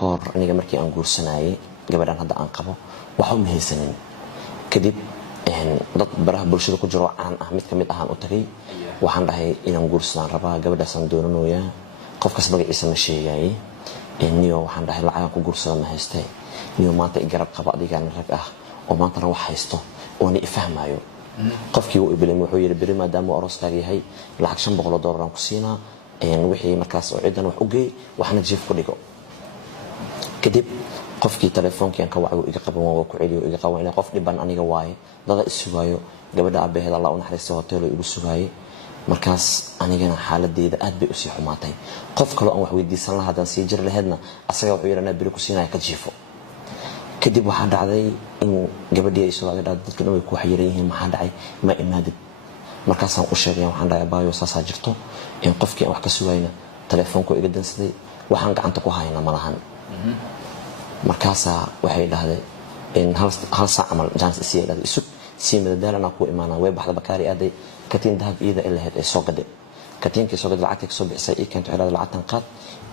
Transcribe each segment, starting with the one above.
kahor aniga markii aan guursanayay gabadhan hadda aan qabo waxa ma haysanin kadib dad baraha bulshada ku jiro aan mid kamid ahaan u tagay waxaan dhahay inaan guursadaan rabaa gabadhaasaan doonanooyaa qofkaas magaciisa ma sheegayay niyo waxaan dhahay lacag ku guursada ma haystay niyo maanta garab qaba adigaan rag ah oo maanta wax haysto oo ni fahmayo qofkii uu ibilay wuxuu yiri bari maadaama oroskaaga yahay lacag $500 aan ku siinaa wixii markaas oo ciidan wax u geey waxna jiif ku dhigo kadib qofkii telefoonka aan ka wacay iga qaban waa ku celiyo iga qaban inay qof dhiban aniga waaye dada isugayo gabadha abaheeda Allah u naxariisto hotel igu sugaayay markaas anigana xaaladeyda aad bay u sii xumaatay qof kale aan wax weydiisan lahaa hadaan sii jir lahaydna asaga wuxuu yiraahdaa bari ku siinaya ka jiifo kadib waxa dhacday in gabadhii ay soo agdhaad dadka way ku xayireen yihiin maxaa dhacay ma imaadid markaas aan u sheegay waxaan dhahay baayo saasa jirto in qofkii aan wax ka sugayna telefoonku iga dansaday waxaan gacanta ku haynaa malahan markaas waxay dhahdeen in hal saac amal jans si ay isu si madadaalana ku imaanaa way baxda bakaari aaday katiin dahab iyada ilahayd ay soo gaday katiinkii soo gaday lacagta soo bixisay ee keento xiraad lacagtan qaad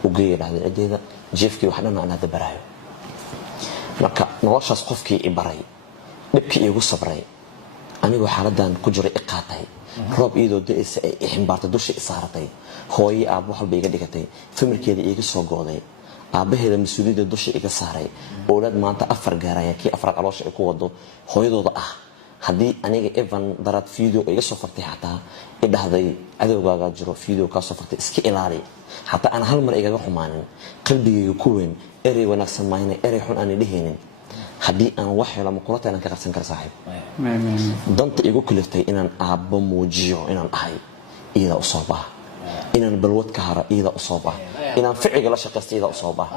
u geeyay dhahday cideeda jeefkii wax dhan aan hada baraayo marka noloshaas qofkii i baray dhibkii igu sabray anigu xaaladan ku jiray iqaatay roob iyadoo deeysa ay ximbaartay dusha isaaratay hooyo aab wax walba iga dhigatay familkeeda iga soo gooday aabaheeda mas'uuliyadda dusha iga saaray oolad maanta 4 gaaraya kii 4 caloosha ay ku wado hooyadooda haddii aniga Evan darad video iga soo fartay xataa i dhahday adowgaaga jiro video ka soo fartay iska ilaali xataa aan hal mar igaga xumaanin qalbigayga ku weyn erey wanaagsan maayna erey xun aan dhihinin haddii aan wax helo ma kula taanaan ka qarsan kar saaxiib danta igu kaliftay inaan aabbo muujiyo inaan ahay iyada u soo baa inaan balwad ka hara iyada u soo baa inaan ficiga la shaqeysto iyada u soo baa